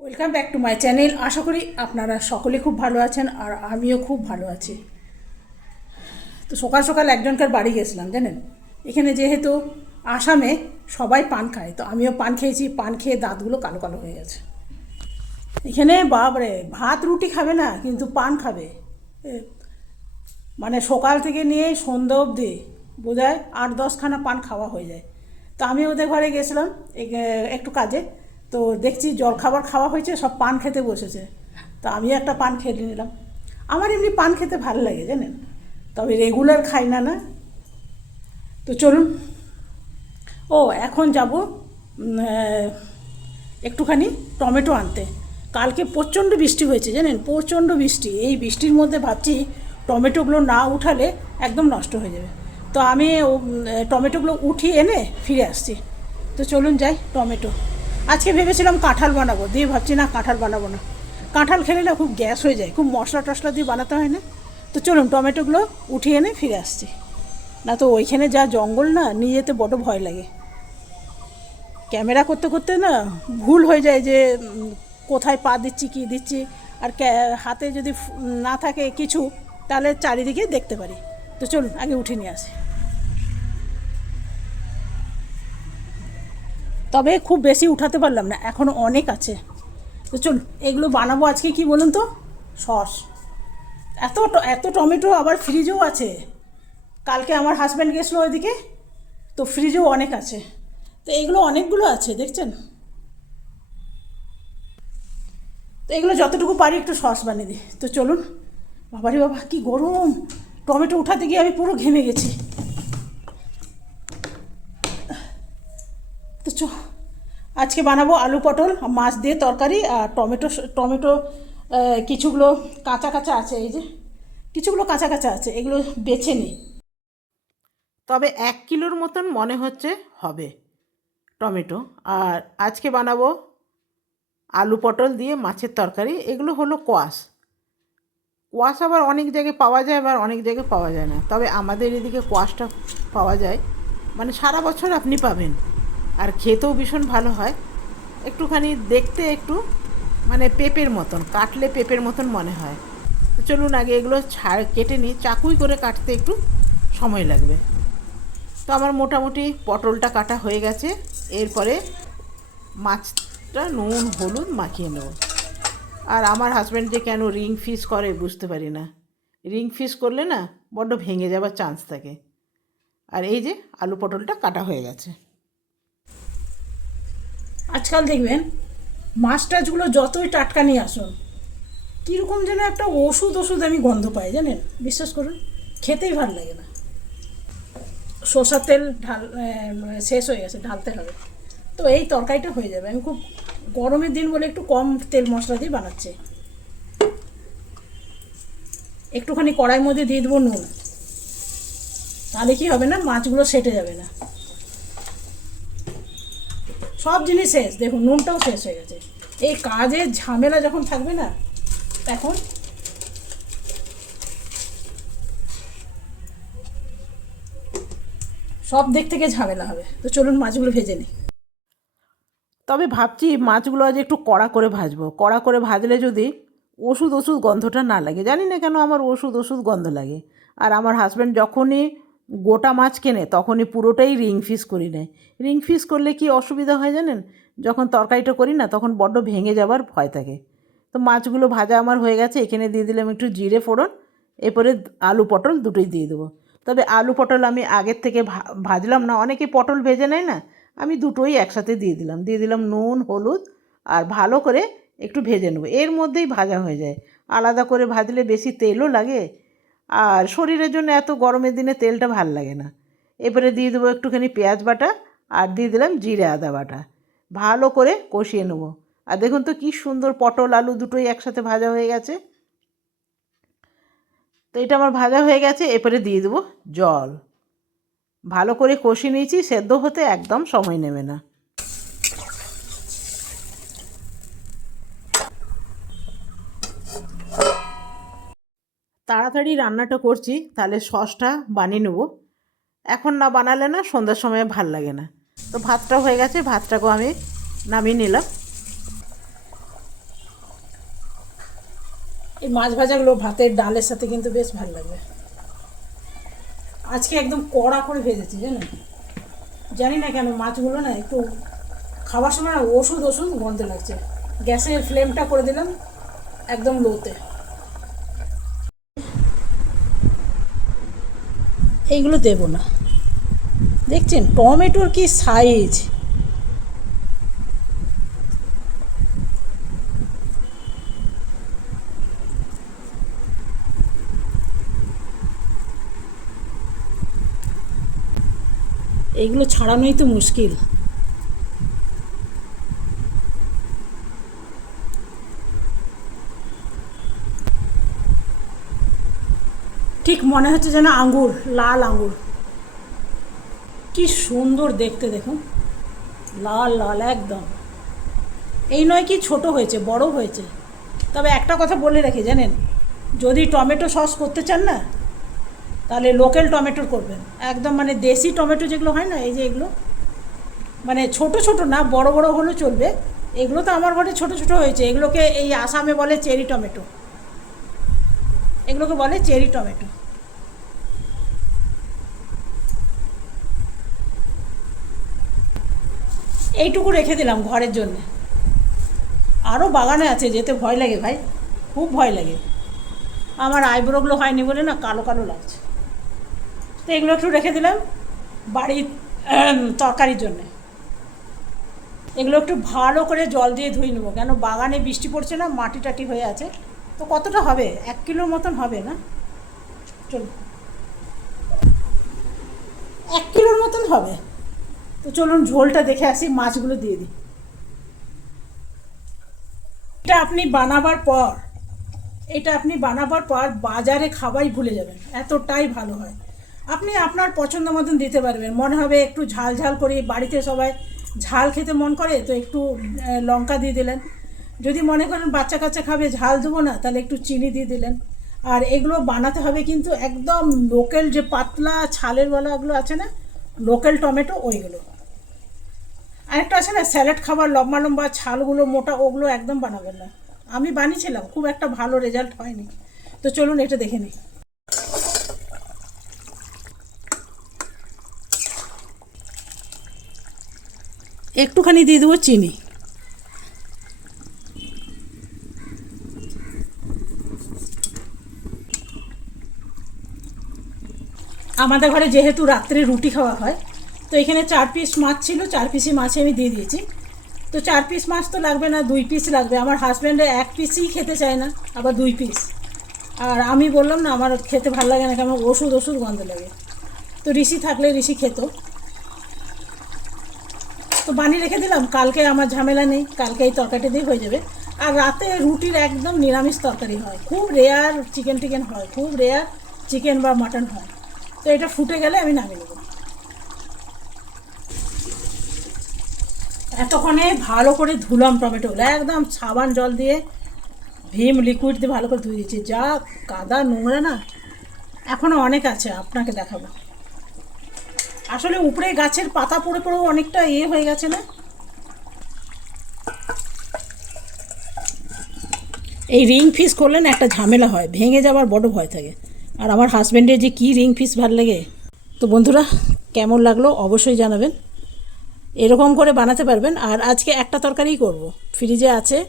Welcome back to my channel আশা করি আপনারা সকলে খুব ভালো আছেন আর আমিও খুব ভালো আছি। তো সকাল সকাল একজনকার বাড়ি গেছিলাম, জানেন? এখানে যেহেতু আসামে সবাই পান খায়, তো আমিও পান খেয়েছি, পান খেয়ে দাঁতগুলো কালো কালো হয়ে গেছে। এখানে বাপরে, ভাত রুটি খাবে না, কিন্তু পান খাবে। মানে সকাল থেকে নিয়ে সন্ধ্যা অবধি বোঝায় আট দশখানা পান খাওয়া হয়ে যায়। তো আমি ওদের ঘরে গেছিলাম একটু কাজে। তো দেখছি জল খাবার খাওয়া হয়েছে, সব পান খেতে বসেছে। তো আমিও একটা পান খেয়ে নিলাম। আমার এমনি পান খেতে ভালো লাগে, জানেন? তবে রেগুলার খাই না না? তো চলুন। ও, এখন যাব একটুখানি টমেটো আনতে। কালকে প্রচণ্ড বৃষ্টি হয়েছে, জানেন? প্রচণ্ড বৃষ্টি। এই বৃষ্টির মধ্যে ভাবছি টমেটোগুলো না উঠালে একদম নষ্ট হয়ে যাবে। তো আমি টমেটোগুলো উঠিয়ে এনে ফিরে আসছি। তো চলুন যাই টমেটো। আজকে ভেবেছিলাম কাঁঠাল বানাবো, দিয়ে ভাবছি না কাঁঠাল বানাবো না। কাঁঠাল খেলে না খুব গ্যাস হয়ে যায়, খুব মশলা টশলা দিয়ে বানাতে হয় না। তো চলুন টমেটোগুলো উঠিয়ে এনে ফিরে আসছি। না তো ওইখানে যা জঙ্গল না, নিয়ে যেতে বড় ভয় লাগে। ক্যামেরা করতে করতে না ভুল হয়ে যায় যে কোথায় পা দিচ্ছি, কী দিচ্ছি, আর হাতে যদি না থাকে কিছু, তাহলে চারিদিকে দেখতে পারি। তো চলুন, আগে উঠে নিয়ে আসি। তবে খুব বেশি উঠাতে পারলাম না এখনও অনেক আছে। তো চলুন, এগুলো বানাবো আজকে কি বলুন তো? সস। এত এত টমেটো আবার ফ্রিজেও আছে। কালকে আমার হাজব্যান্ড গেছিল ওইদিকে, তো ফ্রিজেও অনেক আছে। তো এগুলো অনেকগুলো আছে, দেখছেন? তো এগুলো যতটুকু পারি একটু সস বানিয়ে দিই। তো চলুন, বাবারে বাবা, কি গরম! টমেটো উঠাতে গিয়ে আমি পুরো ঘেমে গেছি তো চ আজকে বানাবো আলু পটল, মাছ দিয়ে তরকারি আর টমেটো টমেটো কিছুগুলো কাঁচা কাঁচা আছে, এই যে কিছুগুলো কাঁচা কাঁচা আছে, এগুলো বেছে নিই তবে এক কিলোর মতন মনে হচ্ছে হবে টমেটো। আর আজকে বানাবো আলু পটল দিয়ে মাছের তরকারি, এগুলো হলো কোয়াশ। কোয়াশ আবার অনেক জায়গায় পাওয়া যায়, আবার অনেক জায়গায় পাওয়া যায় না। তবে আমাদের এদিকে কোয়াশটা পাওয়া যায়। মানে সারা বছর আপনি পাবেন। আর খেতেও ভীষণ ভালো হয়। একটুখানি দেখতে একটু মানে পেঁপের মতন, কাটলে পেঁপের মতন মনে হয়। চলুন আগে এগুলো ছাড়, কেটে নিই, চাকুই করে কাটতে একটু সময় লাগবে। তো আমার মোটামুটি পটলটা কাটা হয়ে গেছে, এরপরে মাছটা নুন, হলুদ মাখিয়ে নেব। আর আমার হাজব্যান্ড যে কেন রিং ফিশ করে বুঝতে পারি না। রিং ফিশ করলে না বড্ড ভেঙে যাবার চান্স থাকে। আর এই যে আলু পটলটা কাটা হয়ে গেছে। আজকাল দেখবেন, মাছ টাছগুলো যতই টাটকা নিয়ে আসুন, কীরকম যেন একটা ওষুধ ওষুধ আমি গন্ধ পাই, জানেন? বিশ্বাস করুন, খেতেই ভালো লাগে না। সর্ষার তেল ঢাল শেষ হয়ে গেছে, ঢালতে হবে। তো এই তরকারিটা হয়ে যাবে। আমি খুব গরমের দিন বলে একটু কম তেল মশলা দিয়ে বানাচ্ছি। একটুখানি কড়াইয়ের মধ্যে দিয়ে দেবো নুন। তাহলে কি হবে না, মাছগুলো সেটে যাবে না। সব জিনিস শেষ। দেখুন, নুনটাও শেষ হয়ে গেছে। এই কাজের ঝামেলা যখন থাকবে না, তখন সব দিক থেকে ঝামেলা হবে। তো চলুন মাছগুলো ভেজে নিই। তবে ভাবছি মাছগুলো আজ একটু কড়া করে ভাজবো। কড়া করে ভাজলে যদি ওষুধ ওষুধ গন্ধটা না লাগে। জানি না কেন আমার ওষুধ ওষুধ গন্ধ লাগে। আর আমার হাজব্যান্ড যখনই গোটা মাছ কেনে, তখনই পুরোটাই রিং ফিস করি নেয় রিং ফিস করলে কি অসুবিধা হয় জানেন? যখন তরকারিটা করি না, তখন বড্ড ভেঙে যাবার ভয় থাকে। তো মাছগুলো ভাজা আমার হয়ে গেছে, এখানে দিয়ে দিলাম একটু জিরে ফোড়ন, এরপরে আলু পটল দুটোই দিয়ে দেবো। তবে আলু পটল আমি আগের থেকে ভাজলাম না, অনেকে পটল ভেজে নেয় না, আমি দুটোই একসাথে দিয়ে দিলাম। দিয়ে দিলাম নুন, হলুদ, আর ভালো করে একটু ভেজে নেব। এর মধ্যেই ভাজা হয়ে যায়। আলাদা করে ভাজলে বেশি তেলও লাগে আর শরীরের জন্য এত গরমের দিনে তেলটা ভালো লাগে না। এরপরে দিয়ে দেবো একটুখানি পেঁয়াজ বাটা আর দিয়ে দিলাম জিরে আদা বাটা। ভালো করে কষিয়ে নেব। আর দেখুন তো কী সুন্দর পটল, আলু দুটোই একসাথে ভাজা হয়ে গেছে। তো এটা আমার ভাজা হয়ে গেছে, এরপরে দিয়ে দেবো জল। ভালো করে কষিয়ে নিয়েছি, সেদ্ধ হতে একদম সময় নেবে না। তাড়াতাড়ি রান্নাটা করছি, তাহলে সসটা বানিয়ে নেব। এখন না বানালে না সন্ধ্যার সময় ভালো লাগে না। তো ভাতটা হয়ে গেছে, ভাতটাকেও আমি নামিয়ে নিলাম। এই মাছ ভাজাগুলো ভাতের ডালের সাথে কিন্তু বেশ ভালো লাগবে আজকে একদম কড়া করে ভেজেছি জানেন জানি না কেন মাছগুলো না একটু খাওয়ার সময় না ওষুধ ওষুধ গন্ধ লাগছে। গ্যাসের ফ্লেমটা করে দিলাম একদম লোতে এইগুলো দেব না। দেখছেন টমেটোর কি সাইজ এইগুলো ছাড়ানোই তো মুশকিল। ঠিক মনে হচ্ছে যেন আঙ্গুর, লাল আঙ্গুর। কি সুন্দর দেখতে দেখুন। লাল লাল, একদম। এই নয় কি ছোট হয়েছে, বড় হয়েছে। তবে একটা কথা বলে রাখি, জানেন? যদি টমেটো সস করতে চান না, তাহলে লোকাল টমেটোর করবেন। একদম মানে দেশি টমেটো যেগুলো হয় না, এই যে এগুলো মানে ছোট ছোট না, বড় বড় হলেও চলবে। এগুলো তো আমার ঘরে ছোট ছোট হয়েছে। এগুলোকে এই আসামে বলে চেরি টমেটো। এগুলোকে বলে চেরি টমেটো। এইটুকু রেখে দিলাম ঘরের জন্য। আরও বাগানে আছে, যেতে ভয় লাগে ভাই। খুব ভয় লাগে। আমার আইব্রোগুলো হয়নি বলে না কালো কালো লাগছে। তো এগুলো একটু রেখে দিলাম বাড়ির তরকারির জন্যে। এগুলো একটু ভালো করে জল দিয়ে ধুয়ে নেব, কেন বাগানে বৃষ্টি পড়ছে না, মাটি টাটি হয়ে আছে। তো কতটা হবে? এক কিলোর মতন হবে না? চল এক কিলোর মতন হবে। তো চলুন ঝোলটা দেখে আসি, মাছগুলো দিয়ে দিই। এটা আপনি বানাবার পর, এটা আপনি বানাবার পর বাজারে খাবাই ভুলে যাবেন, এতটাই ভালো হয়। আপনি আপনার পছন্দ মতন দিতে পারবেন, মনে হবে একটু ঝাল ঝাল করে, বাড়িতে সবাই ঝাল খেতে মন করে, তো একটু লঙ্কা দিয়ে দিলেন। যদি মনে করেন বাচ্চা কাচ্চা খাবে, ঝাল দেবো না, তাহলে একটু চিনি দিয়ে দিলেন। আর এগুলো বানাতে হবে কিন্তু একদম লোকাল যে পাতলা ছালের ওয়ালাগুলো আছে না, লোকাল টমেটো, ওইগুলো। আরেকটা আছে না, স্যালাড খাবার, লম্বা লম্বা ছালগুলো, মোটা, ওগুলো একদম বানাবেন না। আমি বানিয়েছিলাম, খুব একটা ভালো রেজাল্ট হয়নি। তো চলুন এটা দেখে নিই। একটুখানি দিয়ে দেবো চিনি। আমাদের ঘরে যেহেতু রাত্রে রুটি খাওয়া হয় তো এখানে চার পিস মাছ ছিল, চার পিসই মাছে আমি দিয়ে দিয়েছি। তো চার পিস মাছ তো লাগবে না, দুই পিস লাগবে। আমার হাজব্যান্ডে এক পিসই খেতে চায় না, আবার দুই পিস আর আমি বললাম না, আমার খেতে ভালো লাগে না কেমন ওষুধ ওষুধ গন্ধ লাগে। তো ঋষি থাকলে ঋষি খেত। তো বানিয়ে রেখে দিলাম, কালকে আমার ঝামেলা নেই, কালকে এই তরকারিটা দিয়ে হয়ে যাবে। আর রাতে রুটির একদম নিরামিষ তরকারি হয়। খুব রেয়ার চিকেন টিকেন হয়, খুব রেয়ার চিকেন বা মাটন হয়। তো এটা ফুটে গেলে আমি নামিয়ে নেব। এতক্ষণে ভালো করে ধুলাম টমেটোগুলো একদম সাবান জল দিয়ে ভীম লিকুইড দিয়ে ভালো করে ধুয়ে দিয়েছি। যা কাদা নোংরা না এখনও অনেক আছে, আপনাকে দেখাবো। আসলে উপরে গাছের পাতা পড়ে পড়েও অনেকটা ইয়ে হয়ে গেছে না? এই রিং ফিস করলে না একটা ঝামেলা হয়, ভেঙে যাওয়ার বড় ভয় থাকে। আর আমার হাজব্যান্ডের যে কী রিং ফিস ভালো লাগে? তো বন্ধুরা, কেমন লাগল অবশ্যই জানাবেন। এরকম করে বানাতে পারবেন। আর আজকে একটা তরকারিই করব। ফ্রিজে আছে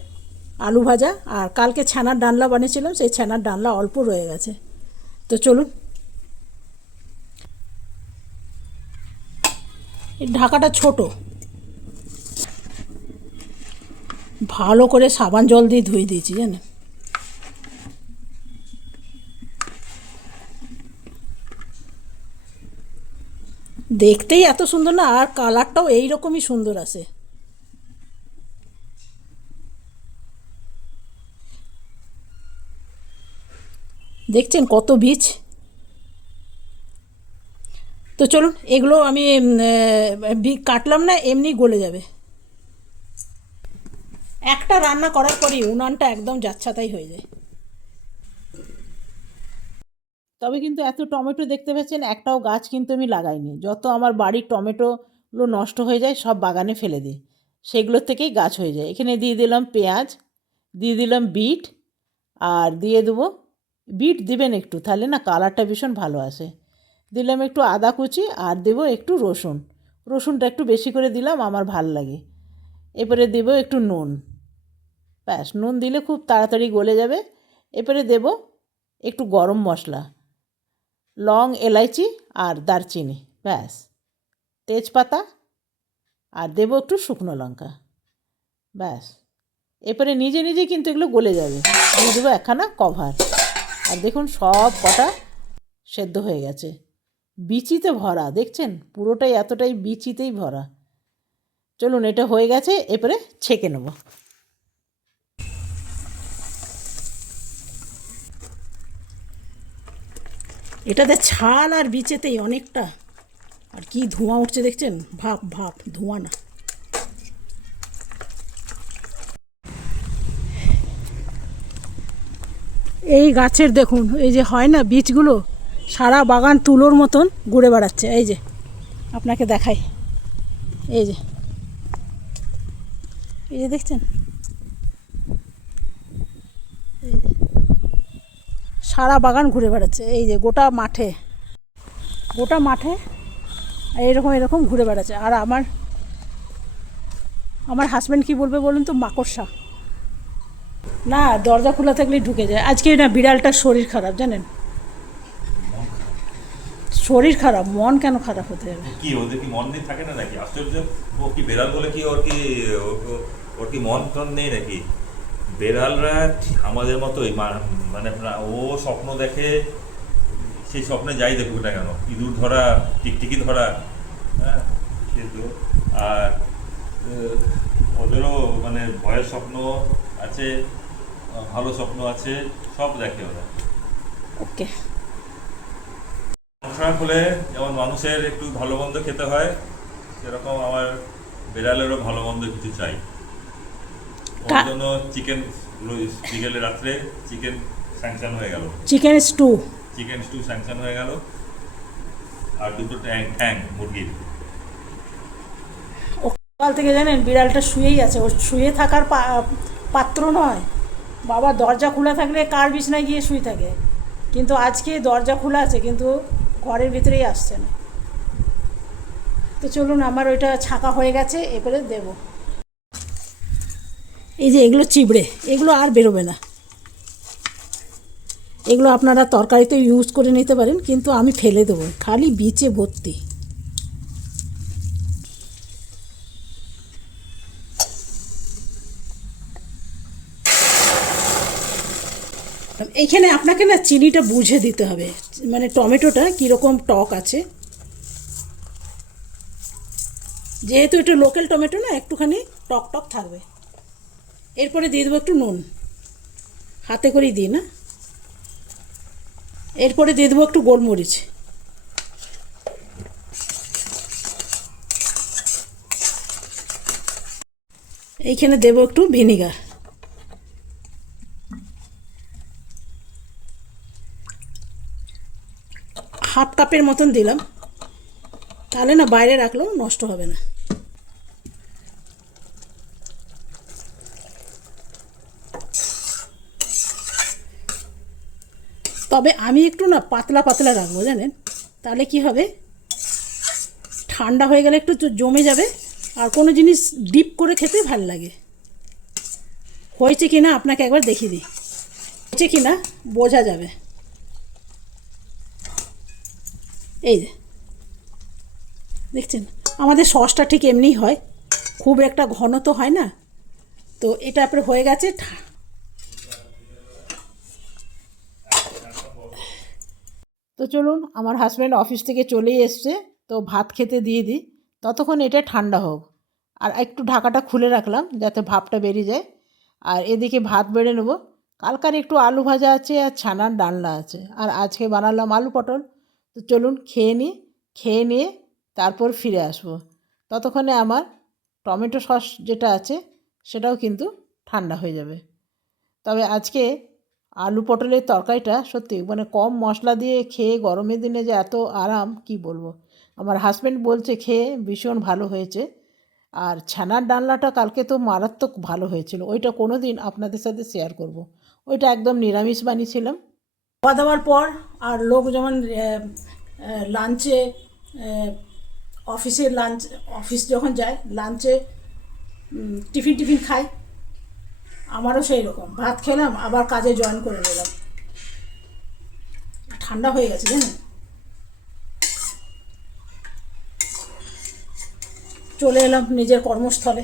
আলু ভাজা, আর কালকে ছানার ডানলা বানিয়েছিলাম, সেই ছানার ডানলা অল্প রয়ে গেছে। তো চলুন। ঢাকাটা ছোট। ভালো করে সাবান জল দিয়ে ধুয়ে দিয়েছি, জানেন? দেখতেই এত সুন্দর না, আর কালারটাও এই রকমই সুন্দর আসে দেখছেন কত বীজ? তো চলুন, এগুলো আমি কাটলাম না, এমনি গলে যাবে। একটা রান্না করার পরই উনানটা একদম যাচ্ছাতাই হয়ে যায়। তবে কিন্তু এত টমেটো দেখতে পাচ্ছেন, একটাও গাছ কিন্তু আমি লাগাইনি। যত আমার বাড়ির টমেটোগুলো নষ্ট হয়ে যায়, সব বাগানে ফেলে দিই। সেগুলোর থেকেই গাছ হয়ে যায়। এখানে দিয়ে দিলাম পেঁয়াজ, দিয়ে দিলাম বিট, আর দিয়ে দেবো, বিট দিবেন একটু, তাহলে না কালারটা ভীষণ ভালো আসে। দিলাম একটু আদা কুচি, আর দেবো একটু রসুন। রসুনটা একটু বেশি করে দিলাম, আমার ভালো লাগে। এরপরে দেবো একটু নুন। ব্যাস, নুন দিলে খুব তাড়াতাড়ি গলে যাবে। এরপরে দেবো একটু গরম মশলা। লং এলাইচি আর দারচিনি, ব্যাস। তেজপাতা আর দেবো একটু শুকনো লঙ্কা, ব্যাস। এরপরে নিজে নিজে কিন্তু এগুলো গলে যাবে। দিয়ে দেবো একখানা কভার আর দেখুন সব কটা সেদ্ধ হয়ে গেছে। বিচিতে ভরা, দেখছেন? পুরোটাই এতটাই বিচিতেই ভরা। চলুন, এটা হয়ে গেছে, এরপরে ছেঁকে নেব। এটাতে ছাল আর বিচেতেই অনেকটা। আর কি ধোঁয়া উঠছে দেখছেন? ভাপ ভাপ, ধোঁয়া না। এই গাছের দেখুন, এই যে হয় না বীজগুলো? সারা বাগান তুলোর মতন ঘুরে বেড়াচ্ছে। এই যে, আপনাকে দেখাই। এই যে। এই যে দেখছেন এই যে। সারা বাগান ঘুরে বেড়াচ্ছে। এই যে গোটা মাঠে গোটা মাঠে এরকম এরকম ঘুরে বেড়াচ্ছে। আর আমার আমার হাজব্যান্ড কি বলবে বলুন তো? মাকড়সা। না, দরজা খোলা থাকলেই ঢুকে যায়। আজকে না বিড়ালটার শরীর খারাপ, জানেন? শরীর খারাপ, মন কেন খারাপ হতে যাবে কি, ওদের কি মন নেই থাকে না নাকি? আশ্চর্য। ও কি বেড়াল বলে কি ওর কি ওর কি মন নেই নাকি? বেড়ালরা আমাদের মতোই মানে ও স্বপ্ন দেখে সেই স্বপ্নে যাই দেখুক না কেন। ইঁদুর ধরা টিকটিকি ধরা হ্যাঁ কিন্তু আর ওদেরও মানে ভয়ের স্বপ্ন আছে ভালো স্বপ্ন আছে সব দেখে ওরা। ওকে। সংসার হলে যেমন মানুষের একটু ভালো মন্দ খেতে হয় সেরকম আমার বেড়ালেরও ভালো মন্দ কিছু চাই। ওর জন্য চিকেন বিকেলে রাত্রে চিকেন স্যাংশন হয়ে গেল। Chicken stew chicken stew sanction হয়ে গেল। আর দুটো ট্যাং ঠ্যাং মুরগির। সকাল থেকে জানেন বিড়ালটা শুয়েই আছে। ওর শুয়ে থাকার পাত্র নয়। বাবা দরজা খোলা থাকলে কার বিছনায় গিয়ে শুয়ে থাকে? কিন্তু আজকে দরজা খোলা আছে কিন্তু ঘরের ভিতরেই আসছে না। তো চলুন আমার ওইটা ছাঁকা হয়ে গেছে এবারে দেব। এই যে এগুলো চিবড়ে, এগুলো আর বেরোবে না। এগুলো আপনারা তরকারিতে ইউজ করে নিতে পারেন, কিন্তু আমি ফেলে দেবো, খালি বিচে ভর্তি। এইখানে আপনাকে না চিনিটা বুঝে দিতে হবে মানে টমেটোটা কীরকম টক আছে। যেহেতু এটা লোকাল টমেটো না, একটুখানি টক টক থাকবে। এরপরে দিয়ে দেবো একটু নুন। হাতে করেই দিই, না? এরপরে দিয়ে দেবো একটু গোলমরিচ। এইখানে দেবো একটু ভিনিগার। হাফ কাপের মতন দিলাম। তাহলে না, বাইরে রাখলেও নষ্ট হবে না। তবে আমি একটু না পাতলা পাতলা রাখব, জানেন? তাহলে কি হবে? ঠান্ডা হয়ে গেলে একটু জমে যাবে, আর কোনো জিনিস ডিপ করে খেতে ভালো লাগে। হয়েছে কি না আপনাকে একবার দেখিয়ে দিই। হয়েছে কি না বোঝা যাবে। এই যে। দেখছেন? আমাদের সসটা ঠিক এমনিই হয়। খুব একটা ঘন তো হয় না। তো এটা আপনার হয়ে গেছে তো চলুন, আমার হাজব্যান্ড অফিস থেকে চলেই এসছে, তো ভাত খেতে দিয়ে দিই। ততক্ষণ এটা ঠান্ডা হোক। আর একটু ঢাকাটা খুলে রাখলাম, যাতে ভাপটা বেরিয়ে যায়। আর এদিকে ভাত বেড়ে নেব। কালকার একটু আলু ভাজা আছে আর ছানার ডালনা আছে। আর আজকে বানালাম আলু পটল। তো চলুন, খেয়ে নিই। খেয়ে নিয়ে তারপর ফিরে আসব। ততক্ষণে আমার টমেটো সস যেটা আছে, সেটাও কিন্তু ঠান্ডা হয়ে যাবে। তবে আজকে আলু পটলের তরকারিটা সত্যি মানে কম মশলা দিয়ে খেয়ে গরমের দিনে যে এত আরাম, কি বলব? আমার হাজব্যান্ড বলছে খেয়ে ভীষণ ভালো হয়েছে। আর ছানার ডালনাটা কালকে তো মারাত্মক ভালো হয়েছিল। ওইটা কোনো দিন আপনাদের সাথে শেয়ার করব। ওইটা একদম নিরামিষ বানিয়েছিলাম। খাওয়া দাওয়ার পর আর লোক যেমন লাঞ্চে অফিসে লাঞ্চ অফিস যখন যায় লাঞ্চে টিফিন টিফিন খায়। আমারও সেই রকম। ভাত খেলাম, আবার কাজে জয়েন করে নিলাম। ঠান্ডা হয়ে গেছে জানেন? চলে এলাম নিজের কর্মস্থলে।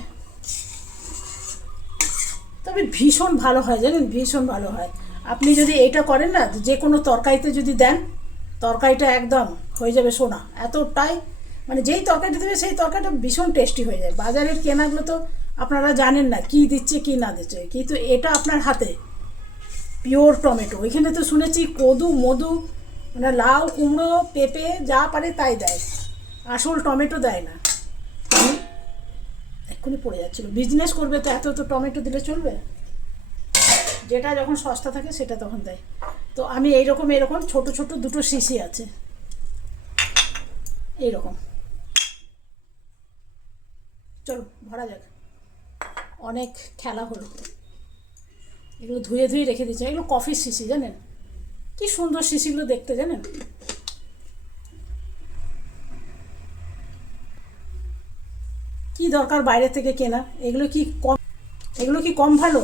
তবে ভীষণ ভালো হয় জানেন, ভীষণ ভালো হয়। আপনি যদি এইটা করেন না, যে কোনো তরকারিতে যদি দেন, তরকারিটা একদম হয়ে যাবে সোনা। এতটাই মানে যেই তরকারিটা দেবে, সেই তরকারিটা ভীষণ টেস্টি হয়ে যায়। বাজারের কেনাগুলো তো আপনারা জানেন না কি দিচ্ছে, কি না দিচ্ছে। কিন্তু এটা আপনার হাতে। পিওর টমেটো এখানে তো শুনেছি কদু, মধু মানে লাউ, কুমড়ো, পেঁপে, যা পারে তাই দেয়। আসল টমেটো দেয় না। এক্ষুনি পড়ে যাচ্ছিল। বিজনেস করবে তো, এত তো টমেটো দিলে চলবে? যেটা যখন সস্তা থাকে, সেটা তখন দেয়। তো আমি এইরকম এরকম ছোট ছোট দুটো শিশি আছে। এইরকম। চলো ভরা যাক। অনেক খেলা হলো। এগুলো ধুয়ে ধুয়ে রেখে দিচ্ছে এগুলো কফির শিশি, জানেন? কি সুন্দর শিশিগুলো দেখতে, জানেন? কি দরকার বাইরে থেকে কেনা? এগুলো কি কম এগুলো কি কম ভালো?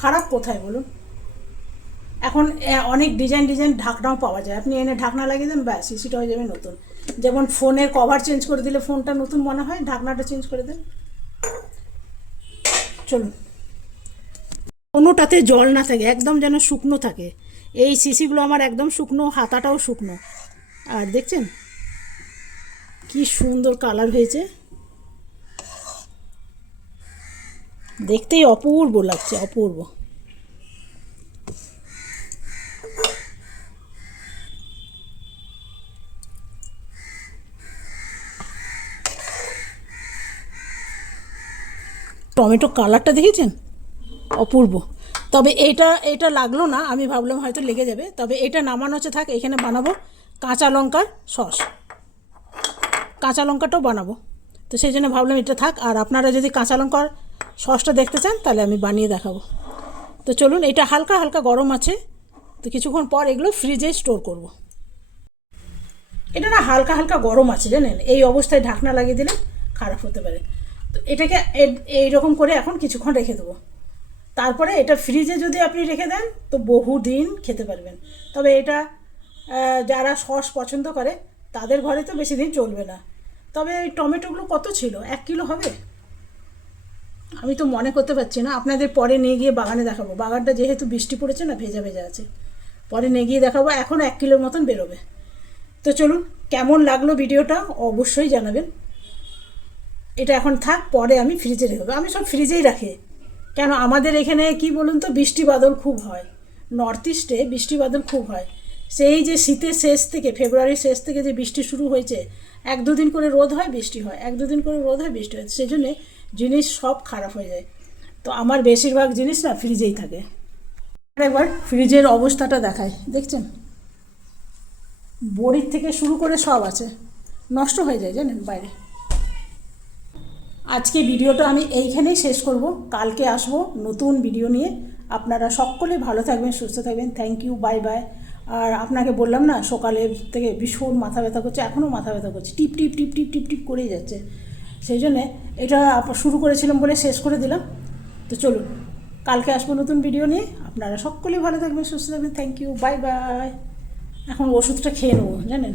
খারাপ কোথায়, বলুন? এখন অনেক ডিজাইন ডিজাইন ঢাকনাও পাওয়া যায়। আপনি এনে ঢাকনা লাগিয়ে দেন, ব্যাস সিসিটা হয়ে যাবে নতুন। যেমন ফোনের কভার চেঞ্জ করে দিলে ফোনটা নতুন মনে হয়? ঢাকনাটা চেঞ্জ করে দেন। চলুন কোনোটাতে জল না থাকে, একদম যেন শুকনো থাকে। এই সিসিগুলো আমার একদম শুকনো, হাতাটাও শুকনো। আর দেখছেন? কি সুন্দর কালার হয়েছে। দেখতেই অপূর্ব লাগছে, অপূর্ব। টমেটো কালারটা দেখেছেন? অপূর্ব। তবে এইটা এটা লাগল না, আমি ভাবলাম হয়তো লেগে যাবে। তবে এটা নামানো হচ্ছে, থাক, এখানে বানাবো কাঁচা লঙ্কার সস। কাঁচা লঙ্কাটাও বানাবো। তো সেই জন্য ভাবলাম এটা থাক, আর আপনারা যদি কাঁচা লঙ্কার সসটা দেখতে চান, তাহলে আমি বানিয়ে দেখাবো। তো চলুন, এটা হালকা হালকা গরম আছে। তো কিছুক্ষণ পর এগুলো ফ্রিজে স্টোর করব। এটা না হালকা হালকা গরম আছে জানেন? এই অবস্থায় ঢাকনা লাগিয়ে দিলে খারাপ হতে পারে। তো এটাকে এইরকম করে এখন কিছুক্ষণ রেখে দেবো। তারপরে এটা ফ্রিজে যদি আপনি রেখে দেন, তো বহুদিন খেতে পারবেন। তবে এটা যারা সস পছন্দ করে, তাদের ঘরে তো বেশি দিন চলবে না। তবে এই টমেটোগুলো কত ছিল? এক কিলো হবে? আমি তো মনে করতে পারছি না। আপনাদের পরে নিয়ে গিয়ে বাগানে দেখাবো। বাগানটা যেহেতু বৃষ্টি পড়েছে না, ভেজা ভেজা আছে। পরে নিয়ে গিয়ে দেখাবো। এখন এক কিলোর মতন বেরোবে। তো চলুন, কেমন লাগল ভিডিওটা অবশ্যই জানাবেন। এটা এখন থাক, পরে আমি ফ্রিজে রেখে আমি সব ফ্রিজেই রাখি। কেন? আমাদের এখানে কি বলুন তো, বৃষ্টি বাদল খুব হয়। নর্থ ইস্টে বৃষ্টি বাদল খুব হয়। সেই যে শীতের শেষ থেকে ফেব্রুয়ারির শেষ থেকে যে বৃষ্টি শুরু হয়েছে, এক দুদিন করে রোদ হয়, বৃষ্টি হয়। এক দুদিন করে রোদ হয়, বৃষ্টি হয়। সেই জন্যে জিনিস সব খারাপ হয়ে যায়। তো আমার বেশিরভাগ জিনিস না ফ্রিজেই থাকে। একবার ফ্রিজের অবস্থাটা দেখায় দেখছেন? বড়ির থেকে শুরু করে সব আছে। নষ্ট হয়ে যায় জানেন বাইরে। আজকে ভিডিওটা আমি এইখানেই শেষ করব। কালকে আসব নতুন ভিডিও নিয়ে। আপনারা সকলে ভালো থাকবেন, সুস্থ থাকবেন। থ্যাংক ইউ বাই বাই আর আপনাকে বললাম না, সকালে থেকে ভীষণ মাথা ব্যথা করছে, এখনও মাথা ব্যথা করছে। টিপ টিপ টিপ টিপ টিপ টিপ করেই যাচ্ছে। সেই জন্যে এটা শুরু করেছিলাম বলে শেষ করে দিলাম। তো চলুন, কালকে আসব নতুন ভিডিও নিয়ে। আপনারা সকলেই ভালো থাকবেন, সুস্থ থাকবেন। থ্যাংক ইউ বাই বাই এখন ওষুধটা খেয়ে নেব, জানেন?